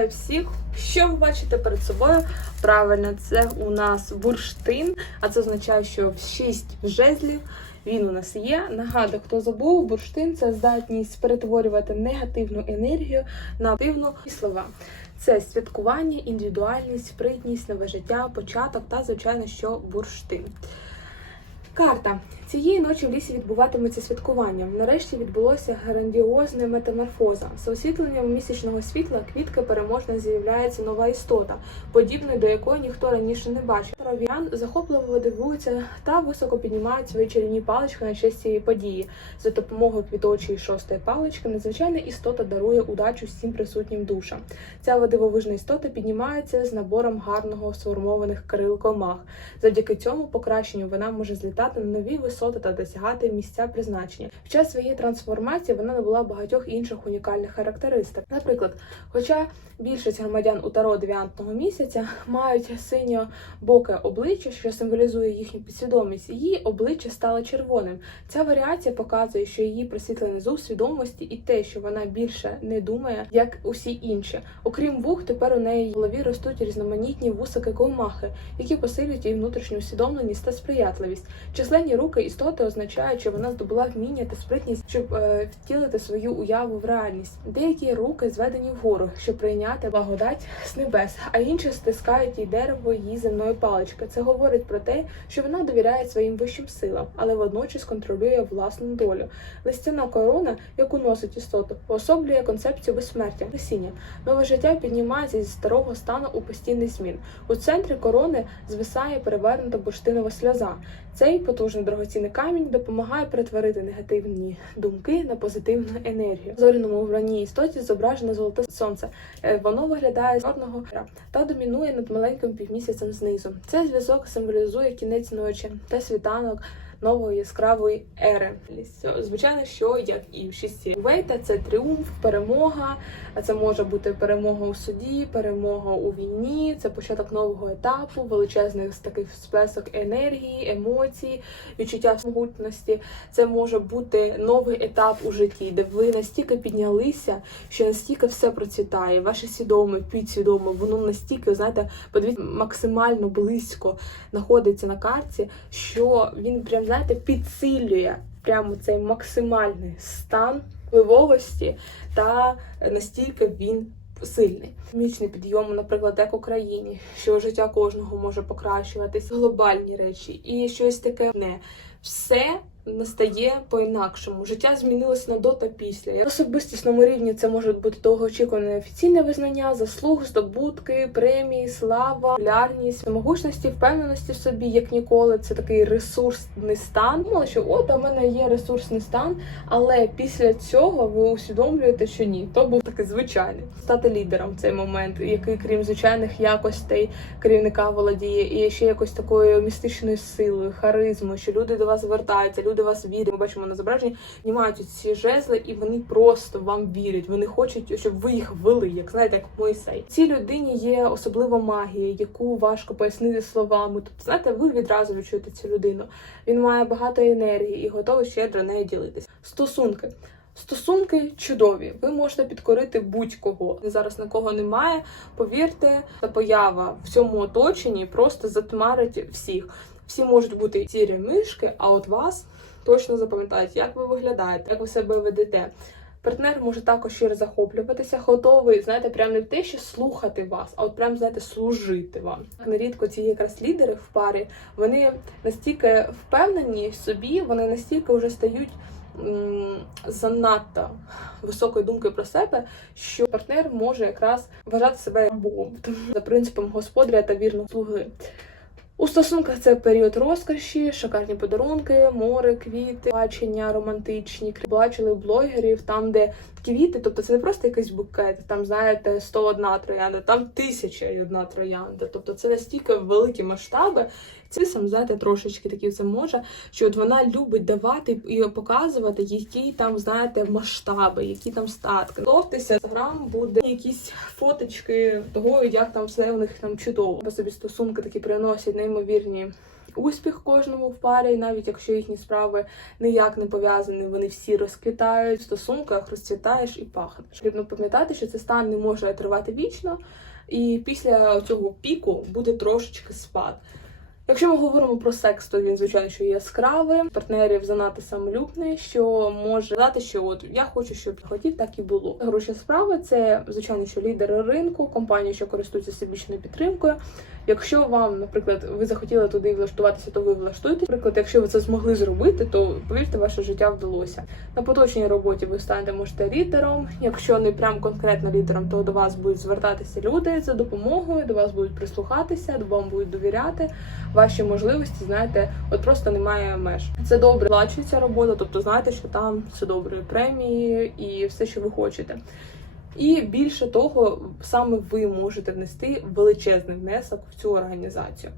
Всіх! Що ви бачите перед собою? Правильно, це у нас бурштин, а це означає, що 6 жезлів він у нас є. Нагадую, хто забув, бурштин це здатність перетворювати негативну енергію на активну слова. Це святкування, індивідуальність, спритність, нове життя, початок та, звичайно, що бурштин. Карта цієї ночі в лісі відбуватиметься святкування. Нарешті відбулося грандіозне метаморфоза. З освітленням місячного світла квітки переможно з'являється нова істота, подібної до якої ніхто раніше не бачив. Ровіян захопливо дивуються та високо піднімають свої чарівні палички на честь цієї події. За допомогою квіточої шостої палички надзвичайна істота дарує удачу всім присутнім душам. Ця дивовижна істота піднімається з набором гарного сформованих крил комах. Завдяки цьому покращенню вона може злітати на нові висоти та досягати місця призначення. Під час своєї трансформації вона набула багатьох інших унікальних характеристик. Наприклад, хоча більшість громадян у таро дев'ятого місяця мають синьо-боке обличчя, що символізує їхню підсвідомість, її обличчя стало червоним. Ця варіація показує, що її просвітлений зуб свідомості і те, що вона більше не думає, як усі інші. Окрім вух, тепер у неї в голові ростуть різноманітні вусики комахи, які посилюють її внутрішню усвідомленість та сприятливість. Численні руки істоти означають, що вона здобула вміння та спритність, щоб е, втілити свою уяву в реальність. Деякі руки зведені вгору, щоб прийняти благодать з небес, а інші стискають їй дерево її земної палички. Це говорить про те, що вона довіряє своїм вищим силам, але водночас контролює власну долю. Листяна корона, яку носить істоту, уособлює концепцію безсмертя, весіння. Нове життя піднімається зі старого стану у постійний змін. У центрі корони звисає перевернута бурштинова сльоза. Цей потужний дорогоцінний камінь допомагає перетворити негативні думки на позитивну енергію. В зоряному вбранні істоті зображено золоте сонце. Е, Воно виглядає з чорного та домінує над маленьким півмісяцем знизу. Цей зв'язок символізує кінець ночі та світанок. Нової яскравої ери. Звичайно, що як і в шісті Вейта, це тріумф, перемога. А це може бути перемога у суді, перемога у війні, це початок нового етапу, величезних таких сплесок енергії, емоцій, відчуття могутності. Це може бути новий етап у житті, де ви настільки піднялися, що настільки все процвітає. Ваше свідоме, підсвідоме, воно настільки, знаєте, подивіться, максимально близько знаходиться на карті, що він прям знаєте підсилює прямо цей максимальний стан впливовості та настільки він сильний. Мічний підйом, наприклад, як в Україні, що життя кожного може покращуватись, глобальні речі і щось таке не все. Настає по-інакшому. Життя змінилось на до та після. На особистісному рівні це може бути довгоочікуване офіційне визнання, заслуг, здобутки, премії, слава, популярність, могучності, впевненості в собі, як ніколи. Це такий ресурсний стан. Думала, що от у мене є ресурсний стан, але після цього ви усвідомлюєте, що ні, то був такий звичайний. Стати лідером в цей момент, який, крім звичайних якостей керівника володіє, і ще якось такою містичною силою, харизмою, що люди до вас звертаються, люди вас вірять. Ми бачимо на зображенні, знімають ці жезли, і вони просто вам вірять. Вони хочуть, щоб ви їх вели, як знаєте, як Мойсей. Цій людині є особлива магія, яку важко пояснити словами. Тобто, знаєте, ви відразу відчуєте цю людину. Він має багато енергії і готовий щедро нею ділитися. Стосунки. Стосунки чудові. Ви можете підкорити будь-кого. Зараз нікого немає. Повірте, та поява в цьому оточенні просто затмарить всіх. Всі можуть бути сірі мишки, а от вас точно запам'ятають, як ви виглядаєте, як ви себе ведете. Партнер може також щиро захоплюватися, готовий, знаєте, прям не те, що слухати вас, а от прям, знаєте, служити вам. Нерідко ці якраз лідери в парі, вони настільки впевнені в собі, вони настільки вже стають м, занадто високої думки про себе, що партнер може якраз вважати себе богом за принципом господаря та вірного слуги. У стосунках це період розкоші, шикарні подарунки, море, квіти, бачення романтичні. Бачили блогерів там, де квіти, тобто це не просто якийсь букет, там знаєте 101 троянда, там тисяча і одна троянда. Тобто це настільки великі масштаби. Це сам знаєте, трошечки такі це може, що от вона любить давати і показувати, які там знаєте масштаби, які там статки. Готовтеся, грам буде якісь фоточки того, як там все у них там чудово. По собі стосунки такі приносять неймовірні успіх кожному в парі, і навіть якщо їхні справи ніяк не пов'язані, вони всі розквітають в стосунках, розцвітаєш і пахнеш. Потрібно пам'ятати, що цей стан не може тривати вічно, і після цього піку буде трошечки спад. Якщо ми говоримо про секс, то він звичайно що яскравий. Партнерів занадто самолюбний, що може сказати, що от я хочу, щоб хотів, так і було. Гроші справи це звичайно, що лідери ринку, компанії, що користуються всебічною підтримкою. Якщо вам, наприклад, ви захотіли туди влаштуватися, то ви влаштуєте. Наприклад, якщо ви це змогли зробити, то повірте, ваше життя вдалося. На поточній роботі ви станете можете лідером. Якщо не прям конкретно лідером, то до вас будуть звертатися люди за допомогою, до вас будуть прислухатися, до вам будуть довіряти. Ваші можливості, знаєте, от просто немає меж. Це добре плачується робота, тобто знаєте, що там все добре, премії і все, що ви хочете. І більше того, саме ви можете внести величезний внесок в цю організацію.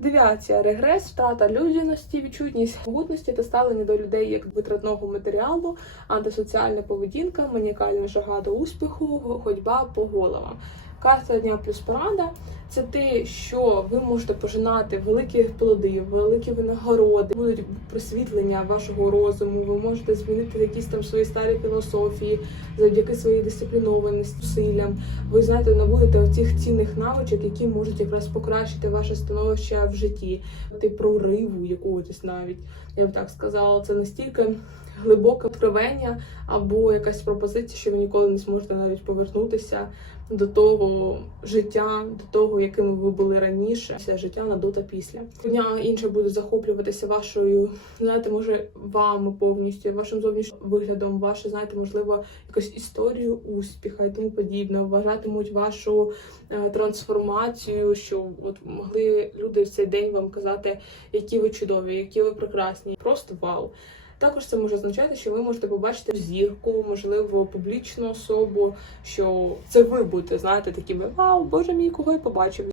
Девіація, регрес, втрата людяності, відчутність могутності та ставлення до людей як витратного матеріалу, антисоціальна поведінка, маніакальна жага до успіху, ходьба по головам. Карта дня плюс порада це те, що ви можете пожинати великі плоди, великі винагороди, будуть просвітлення вашого розуму. Ви можете змінити якісь там свої старі філософії завдяки своїй дисциплінованості, зусиллям. Ви знаєте, набудете оцих цінних навичок, які можуть якраз покращити ваше становище в житті, ти прориву якогось навіть. Я б так сказала, це настільки глибоке откровення або якась пропозиція, що ви ніколи не зможете навіть повернутися до того життя, до того, яким ви були раніше, все життя на до та після. Дня інше буде захоплюватися вашою, знаєте, може, вами повністю, вашим зовнішнім виглядом, ваше, знаєте, можливо, якусь історію успіха і тому подібне. Вважатимуть вашу е, трансформацію, що от могли люди в цей день вам казати, які ви чудові, які ви прекрасні. Просто вау. Також це може означати, що ви можете побачити зірку, можливо, публічну особу, що це ви будете, знаєте, такими вау, боже мій, кого я побачив.